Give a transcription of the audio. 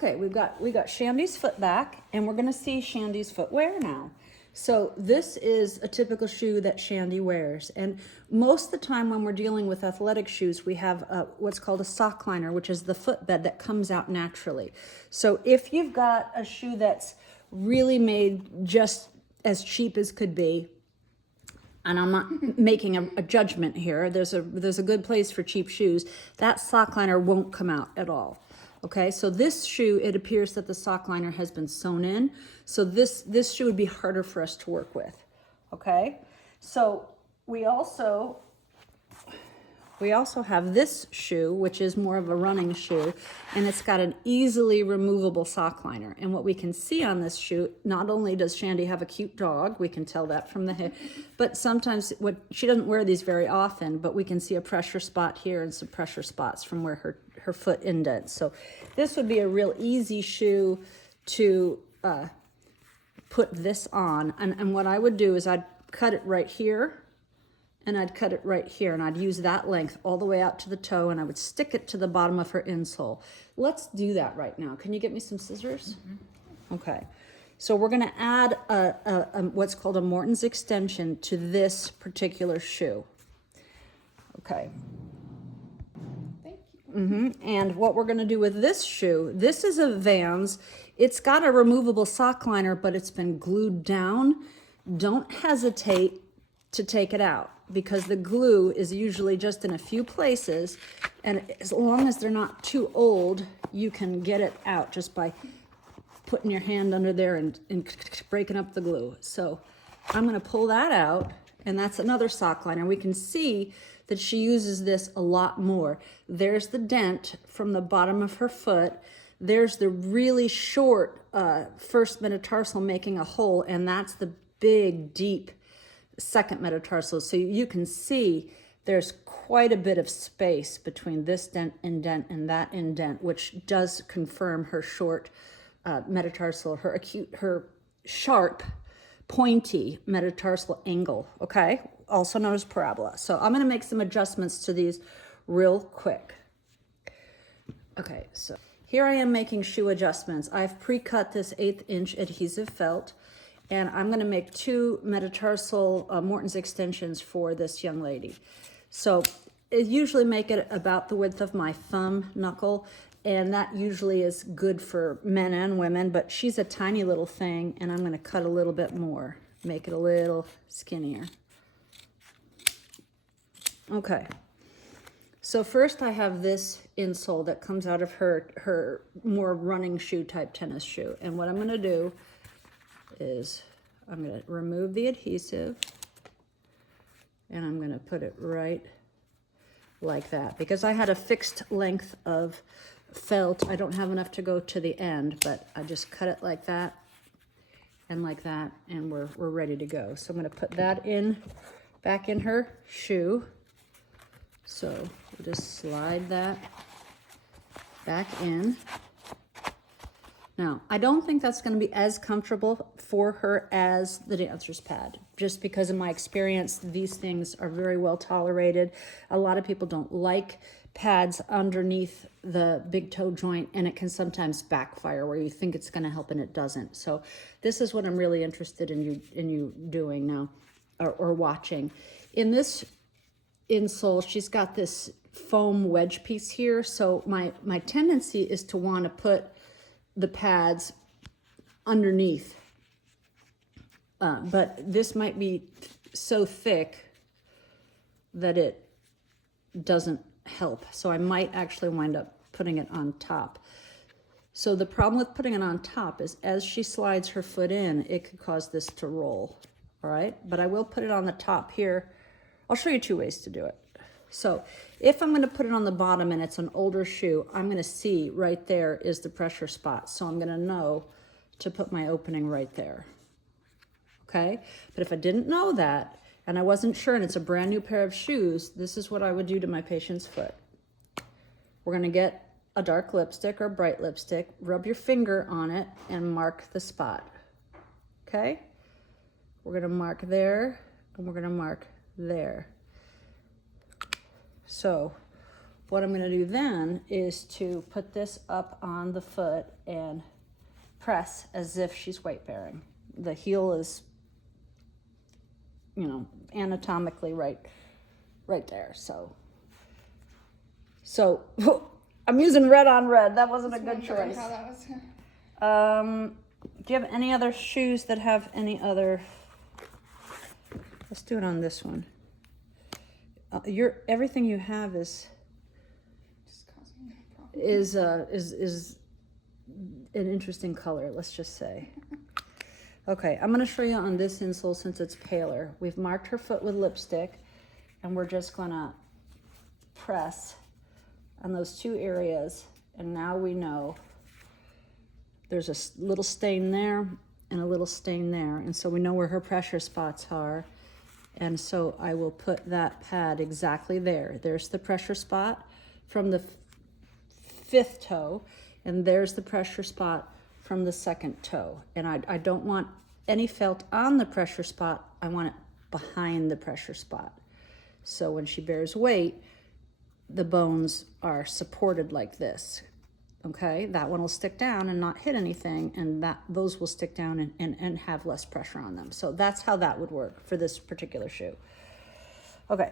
Okay, we got Shandee's foot back, and we're gonna see Shandee's footwear now. So this is a typical shoe that Shandee wears, and most of the time when we're dealing with athletic shoes, we have what's called a sock liner, which is the footbed that comes out naturally. So if you've got a shoe that's really made just as cheap as could be, and I'm not making a judgment here, there's a good place for cheap shoes, that sock liner won't come out at all. Okay, so this shoe, it appears that the sock liner has been sewn in. So this shoe would be harder for us to work with. Okay, so we also have this shoe, which is more of a running shoe, and it's got an easily removable sock liner. And what we can see on this shoe, not only does Shandee have a cute dog, we can tell that from the hip, but sometimes she doesn't wear these very often, but we can see a pressure spot here and some pressure spots from where her foot indents. So this would be a real easy shoe to put this on. And what I would do is I'd cut it right here, and I'd cut it right here, and I'd use that length all the way out to the toe, and I would stick it to the bottom of her insole. Let's do that right now. Can you get me some scissors? Mm-hmm. Okay. So we're gonna add what's called a Morton's extension to this particular shoe. Okay. And what we're going to do with this shoe, this is a Vans. It's got a removable sock liner, but it's been glued down. Don't hesitate to take it out, because the glue is usually just in a few places, and as long as they're not too old, you can get it out just by putting your hand under there and breaking up the glue. So I'm going to pull that out, and that's another sock liner. We can see that she uses this a lot more. There's the dent from the bottom of her foot. There's the really short first metatarsal making a hole, and that's the big, deep second metatarsal. So you can see there's quite a bit of space between this indent and that indent, which does confirm her short metatarsal, her sharp, pointy metatarsal angle, okay? Also known as parabola. So I'm gonna make some adjustments to these real quick. Okay, so here I am making shoe adjustments. I've pre-cut this 1/8 inch adhesive felt, and I'm gonna make 2 metatarsal Morton's extensions for this young lady. So I usually make it about the width of my thumb knuckle, and that usually is good for men and women, but she's a tiny little thing, and I'm gonna cut a little bit more, make it a little skinnier. Okay, so first I have this insole that comes out of her more running shoe type tennis shoe. And what I'm gonna do is I'm gonna remove the adhesive, and I'm gonna put it right like that. Because I had a fixed length of felt, I don't have enough to go to the end, but I just cut it like that, and we're ready to go. So I'm gonna put that back in her shoe. So we'll just slide that back in. Now, I don't think that's going to be as comfortable for her as the dancer's pad, just because in my experience, these things are very well tolerated. A lot of people don't like pads underneath the big toe joint, and it can sometimes backfire where you think it's going to help and it doesn't. So this is what I'm really interested in you doing now, or watching. In this insole, she's got this foam wedge piece here. So my tendency is to want to put the pads underneath, but this might be so thick that it doesn't help. So I might actually wind up putting it on top. So the problem with putting it on top is as she slides her foot in, it could cause this to roll, all right? But I will put it on the top here. I'll show you 2 ways to do it. So if I'm going to put it on the bottom and it's an older shoe, I'm going to see right there is the pressure spot. So I'm going to know to put my opening right there. Okay? But if I didn't know that and I wasn't sure and it's a brand new pair of shoes, this is what I would do to my patient's foot. We're going to get a dark lipstick or bright lipstick, rub your finger on it and mark the spot. Okay? We're going to mark there and we're going to mark there. So What I'm gonna do then is to put this up on the foot and press as if she's weight bearing. The heel is, you know, anatomically right there. So I'm using red on red. That wasn't a good choice. How that was. Do you have any other shoes that have any other? Let's do it on this one. Everything you have is an interesting color, let's just say. Okay, I'm going to show you on this insole since it's paler. We've marked her foot with lipstick, and we're just going to press on those two areas, and now we know there's a little stain there and a little stain there, and so we know where her pressure spots are. And so I will put that pad exactly there. There's the pressure spot from the fifth toe, and there's the pressure spot from the second toe. And I don't want any felt on the pressure spot. I want it behind the pressure spot. So when she bears weight, the bones are supported like this. Okay, that one will stick down and not hit anything, and those will stick down and have less pressure on them. So that's how that would work for this particular shoe. Okay,